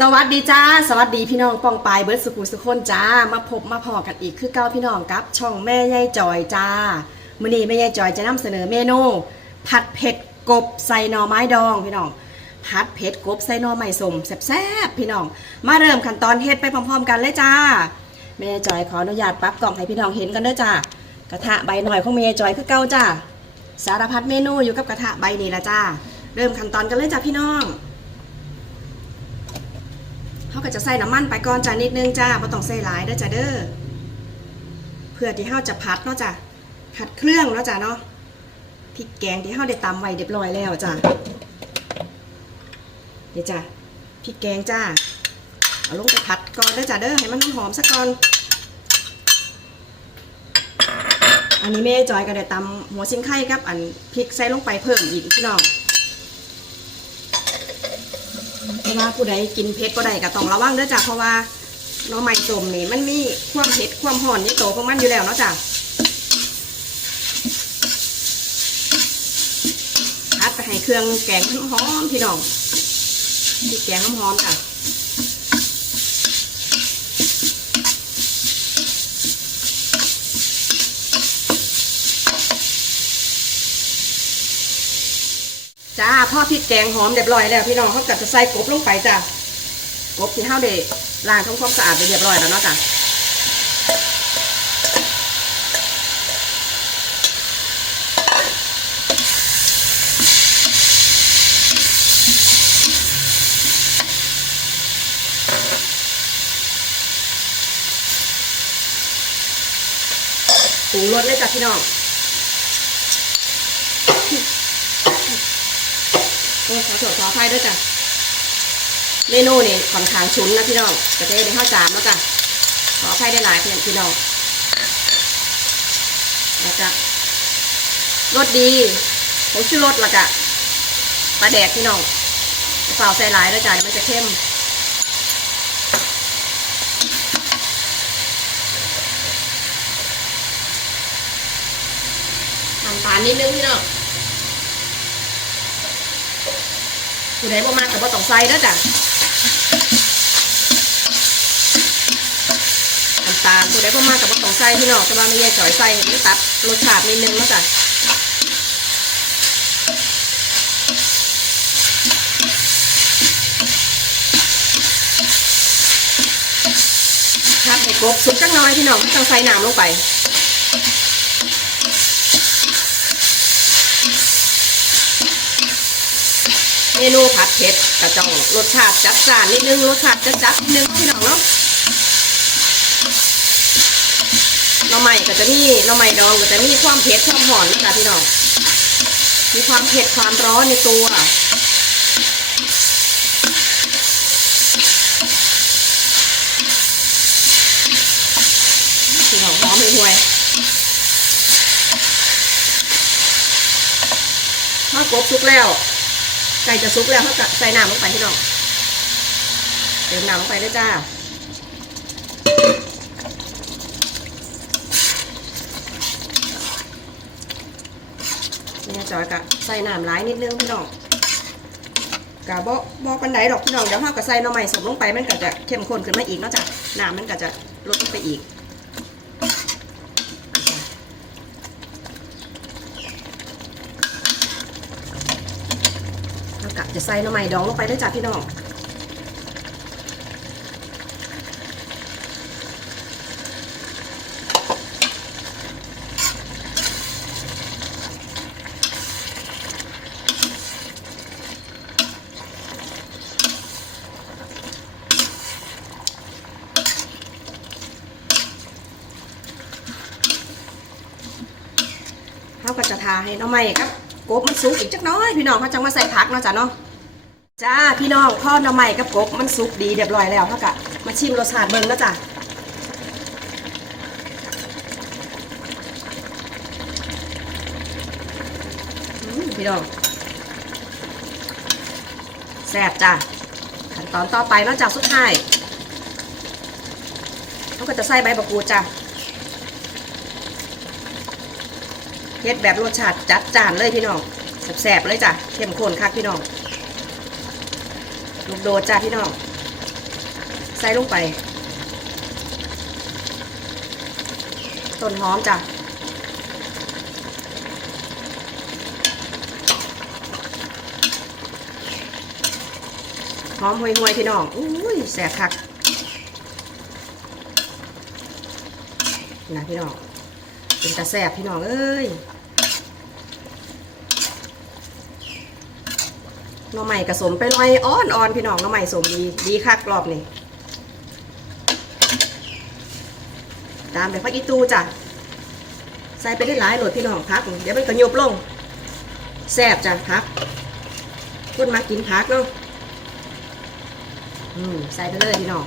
สวัสดีจ้า สวัสดีพี่น้องป้องปายเบิร์ดสุขุสุคนจ้า มาพบมาพอกันอีกคือเก้าพี่น้องกับ ช่องแม่ยายจอยจ้ามื้อนี้แม่ยายจอยจะนำเสนอเมนู ผัดเผ็ดกบใส่หน่อไม้ดองพี่น้องผัดเผ็ดกบใส่หน่อไม้สมแซ่บๆพี่น้อง มาเริ่มขั้นตอนเฮ็ดไปพร้อมๆ กันเลยจ้าแม่ยายจอยขออนุญาตปรับกล่องให้พี่น้องเห็นกันเด้อจ้ากระทะใบหน่อยของแม่ยายจอยคือเก่าจ้าสารพัดเมนูอยู่กับกระทะใบนี้ละจ้า เริ่มขั้นตอนกันเลยจ้าพี่น้อง เขาก็จะใส่น้ำมันไปก่อนจ้านิดนึงจ้าไม่ต้องใส่หลายเด้อจ้าเด้อเพื่อที่เขาจะผัดเนาะจ้ะผัดเครื่องเนาะจ้าเนาะพริกแกงที่เขาได้ตำไว้เรียบร้อยแล้วจ้าเดี๋ยวจ้าพริกแกงจ้าเอาลงไปผัดก่อนเด้อจ้าเด้อให้มันหอมๆซะก่อนอันนี้แม่จอยก็ได้ตำหัวซิงไข่กับ อันพริกใส่ลงไปเพิ่มอีกพี่น้อง เพราะว่าผู้ใดกินเผ็ดก็ได้ก็ต้องระวังเด้อจ้ะเพราะว่าหน้อไม้ต้มนี่มันมีความเผ็ดความห่อนในตัวของมันอยู่แล้วเนาะจ้ะพัดไปให้เครื่องแกงหอมพี่น้องที่แกงหอมๆค่ะ จ้าพ่อพริกแกงหอมเรียบร้อยแล้วพี่น้องเขาก็จะใส่กบลงไปจ้ะกบที่เฮาได้ล้างทำความสะอาดไปเรียบร้อยแล้วเนาะจ้ะปรุงรสเลยจ้ะพี่น้อง โอ้ขอโทษขออภัยด้วยจ้ะเมนูนี่ค่อนข้างชุนนะพี่น้องกระเทยในข้าวจานแล้วจ้ะขออภัยได้หลายเพียงพี่น้องแล้วจ้ะรสดีผมชื่อรสละกะปลาแดกพี่น้องเปล่าใส่หลายด้วยจ้ะมันจะเข้มน้ำตาลนิดนึงพี่น้อง ผู้ใดบ่มากกับบ่ต้องใส่เด้อจ้ะน้ำตาลผู้ใดบ่มากกับบ่ต้องใส่พี่น้องแต่ว่าไม่แย่จ่อยใส่ให้มันตัดรสชาตินิดนึงเนาะจ้ะครับให้กบสุกจักหน้อยพี่น้องต้องใส่น้ำลงไป เมนูผัดเผ็ดกระจองรสชาติจัดจ้านนิดนึงรสชาติจัดจัดนิดนึงพี่น้องเนาะหน่อไม้ก็จะมีหน่อไม้ดองก็จะมีความเผ็ดความหอนนะคะพี่น้องมีความเผ็ดความร้อนในตัวพี่น้องหอมห่วยถ้ากบสุกแล้ว ไก่จะซุกแล้วเขาจะใส่น้ำลงไปพี่น้องเติมน้ำลงไปด้วยจ้าเนี่ยจอยกะใส่น้ำร้ายนิดนึงพี่น้องกะบ่บ่ปันไดดอกพี่น้องเดี๋ยวเราก็ใส่หน่อไม้สมลงไปมันก็จะเข้มข้นขึ้นมาอีกนาะจ้ะน้ำมันก็จะลดลงไปอีก แล้วก็ จะใส่หน่อไม้ดองลงไปด้วยจ้ะพี่น้องเขาก็จะทาให้น่อไม้ครับกบมันสุกอีกจักน้อย พี่น้องเขาจังมาใส่ผักเนาะจ้ะเนาะ จ้าพี่น้องทอดหน่อไม้กับกบมันสุกดีเรียบร้อยแล้วเขากะมาชิมรสชาติเบิ่งนะจ้ะพี่น้องแซ่บจ้ะขั้นตอนต่อไปเนอกจากสุดท้ายเขาก็จะใส่ใบมะกรูจ้ะเฮ็ดแบบรสชาติจัดจานเลยพี่น้องแซ่บๆเลยจ้ะเข้มข้นคักพี่น้อง ลูกโดดจ้าพี่น้อง ใส่ลงไป ต้นหอมจ้ะหอมห่วยๆพี่น้อง อุ้ยแสบคักนะพี่น้อง เป็นตาแสบพี่น้องเอ้ย น้องใหม่กระสมไปหน่อยอ่อนอ่อนๆพี่น้องน้องใหม่สมดีดีคักรอบนี้ตามไปพักอีตูจ้ะใส่ไปได้หลายโหลดพี่น้องพัก เดี๋ยวมันกระยบลงแสบจ้ะพักคนมากินพักเนาะอืมใส่ไปเลยพี่น้อง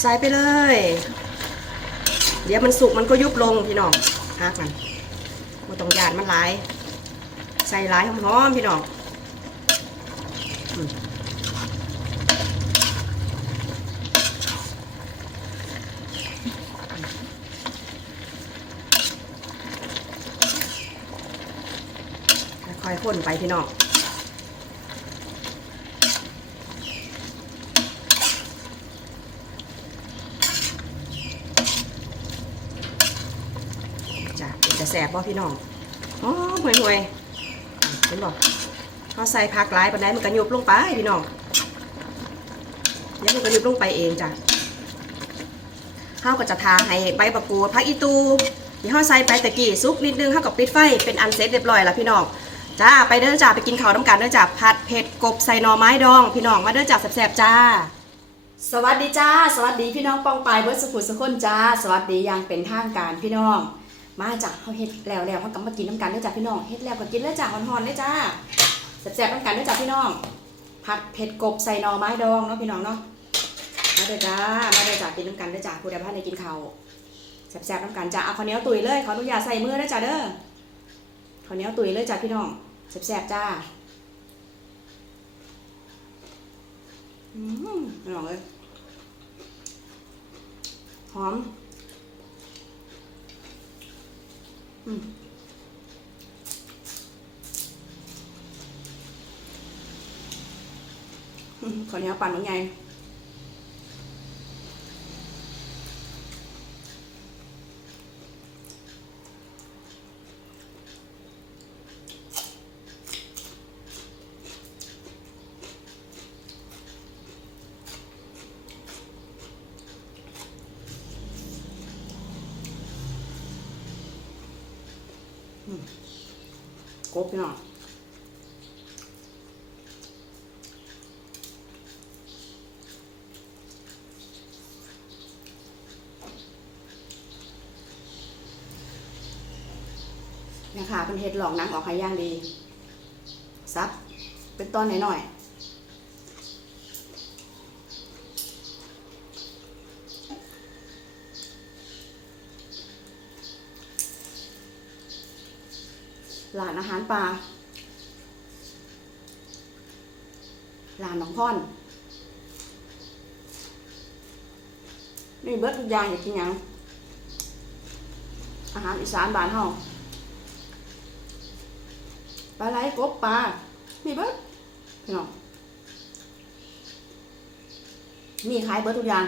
ใส่ไปเลย เดี๋ยวมันสุกมันก็ยุบลงพี่น้องพักมันมันต้องยานมันหลาย ใส่หลายหอมๆพี่น้อง ค่อยๆคนไปพี่น้องจ้ะจะแสบบ่พี่น้องอ๋อห่วยห่วยๆเห็นบ่เขาใส่ผักหลายปานใดมันก็ยุบลงไปพี่น้องเดี๋ยวมันก็ยุบลงไปเองจ้ะเขาก็จะทาให้ใบประกูดผักอีตูที่เขาใส่ไปตะกี้ซุกนิดนึงเขากับปิดไฟเป็นอันเสร็จเรียบร้อยแล้วพี่น้อง จ้าไปเด้อจ้าไปกินข้าวน้ำกันเด้อจ้าผัดเผ็ดกบใส่หน่อไม้ดองพี่น้องมาเด้อจ้าแสบๆจ้า สวัสดีจ้า สวัสดีพี่น้องปองปายเบิร์ดสุขุสุขนจ้า สวัสดีอย่างเป็นทางการพี่น้อง มาจ้าเขาเฮ็ดแล้วแล้วเขากำมากินน้ำกันด้วยจ้าพี่น้องเฮ็ดแล้วก็กินเลยจ้าหอนๆเลยจ้าแซ่บๆน้ำกันด้วยจ้าพี่น้อง ผัดเผ็ดกบใส่หน่อไม้ดองเนาะพี่น้องเนาะมาเด้อจ้ามาเด้อจ้ากินน้ำกันด้วยจ้าผู้ใดบ้านได้กินข้าวแซ่บๆน้ำกันจ้าเอาข้าวเหนียวตุยเลยขออนุญาตใส่มือด้วยจ้าเด้อข้าวเหนียวตุยเลยจ้าพี่น้อง แซ่บๆจ้าอืมพี่องเอ้ยหอม อืมขอเนี้ยปั่นว่าไงก บพี่น้องเนี่ยค่ะเป็นเห็ดหลอกนังออกหาย่างดี ซับ เป็นต้นหน่อยๆ ร้านอาหารป่าร้านหนองพ่อน นี่เบิดทุกอย่างอยากกินยังอาหารอีสานบ้านเฮาปลาไหลกบปลามีเบิดพี่น้องมีขายเบิดทุกอย่าง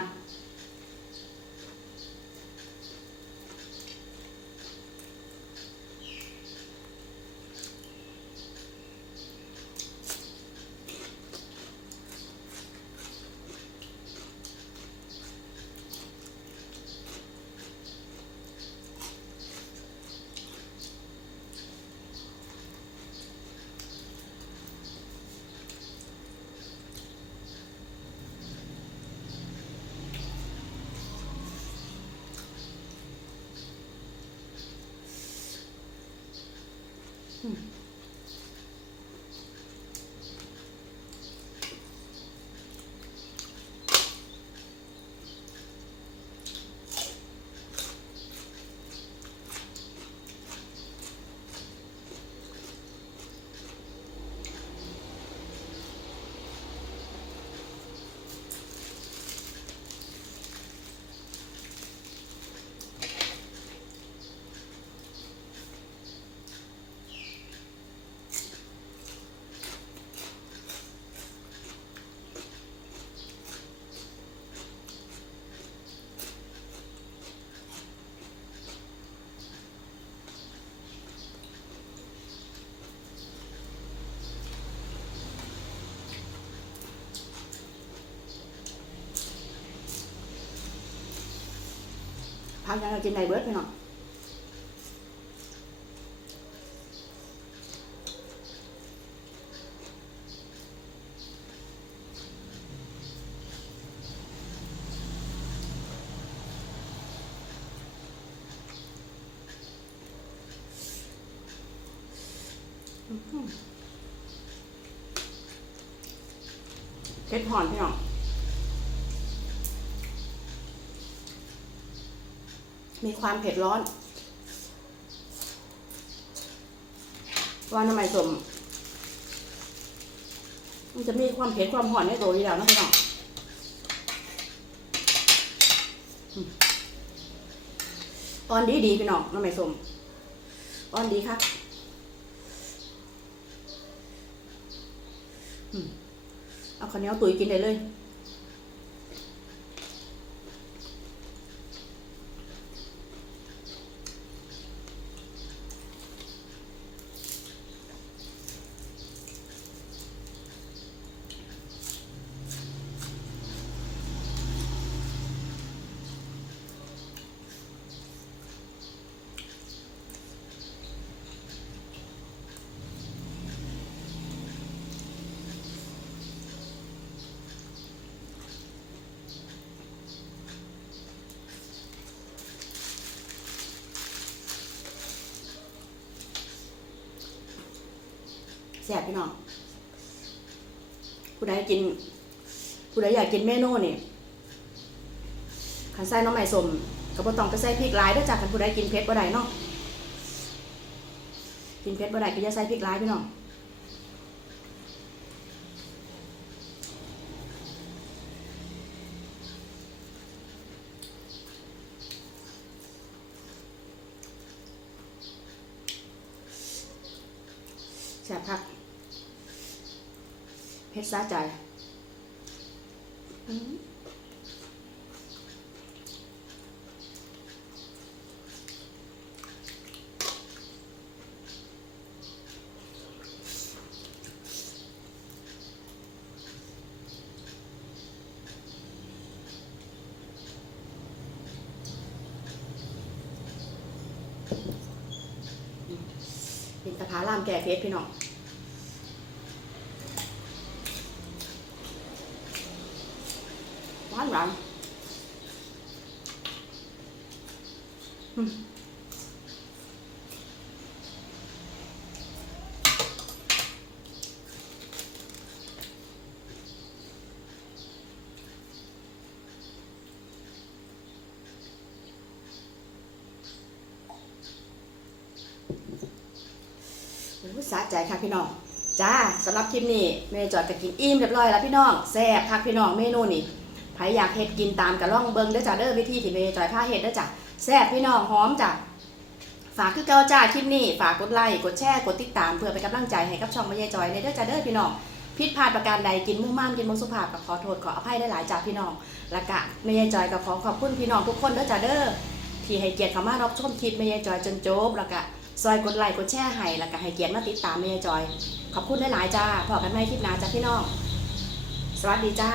พักยังกินได้เบิดพี่น้องเผ็ดหอนพี่น้อง มีความเผ็ดร้อน ว่าน้ำมันสมมันจะมีความเผ็ดความหอนในตัวอยู่แล้วนะพี่น้องอ่อนดีดีพี่น้องน้ำมันสมอ่อนดีครับอืมเอาข้าวเหนียวตุ๋ยกินได้เลย ซ่บพี่น้องผู้ใดกิน ผู้ใดอยากกินเมนูนี่ขันใส่น้องใหม่สมกับ่ต้องไปใส่พริกหลายเด้อจ้ะคันผู้ใดกินเผ็ดบ่ได้เนาะกินเผ็ดบ่ได้ก็อย่าใส่พริกหลายพี่น้อง แซ่บคักเผ็ด สะใจอืมเป็นตะพาล่ามแก่เพชรพี่น้อง หวานหวานอืมโอ้ยสะใจค่ะพี่น้อง จ้าสำหรับคลิปนี้แม่จอดก็กินอิ่มเรียบร้อยแล้วพี่น้องแซ่บคักพี่น้องเมนูนี่ ใครอยากเฮ็ดกินตามกับล่องเบิงเด้อจ้าเด้อวิธีที่แม่จอยพาเฮ็ดเด้อจ้าแซ่บพี่น้องหอมจ้ะฝากคือเก่าจ้าคลิปนี้ฝากกดไลค์กดแชร์กดติดตามเพื่อเป็นกำลังใจให้กับช่องแม่ยายจอยในเด้อจ้าเด้อพี่น้องผิดพลาดประการใดกินมุ่งมั่นกินมุสุภาพก็ขอโทษขออภัยได้หลายจ้าพี่น้องและกะแม่ยายจอยก็ขอขอบคุณพี่น้องทุกคนเด้อจ้าเด้อที่ให้เกียรติเข้ามารับชมคลิปแม่ยายจอยจนจบแล้วก็ซอยกดไลค์กดแชร์ให้แล้วก็ให้เกียรติมาติดตามแม่ยายจอย ขอบคุณได้หลายจ้าพอกันใหมคลิปหน้าจ้าพี่น้องสวัสดีจ้า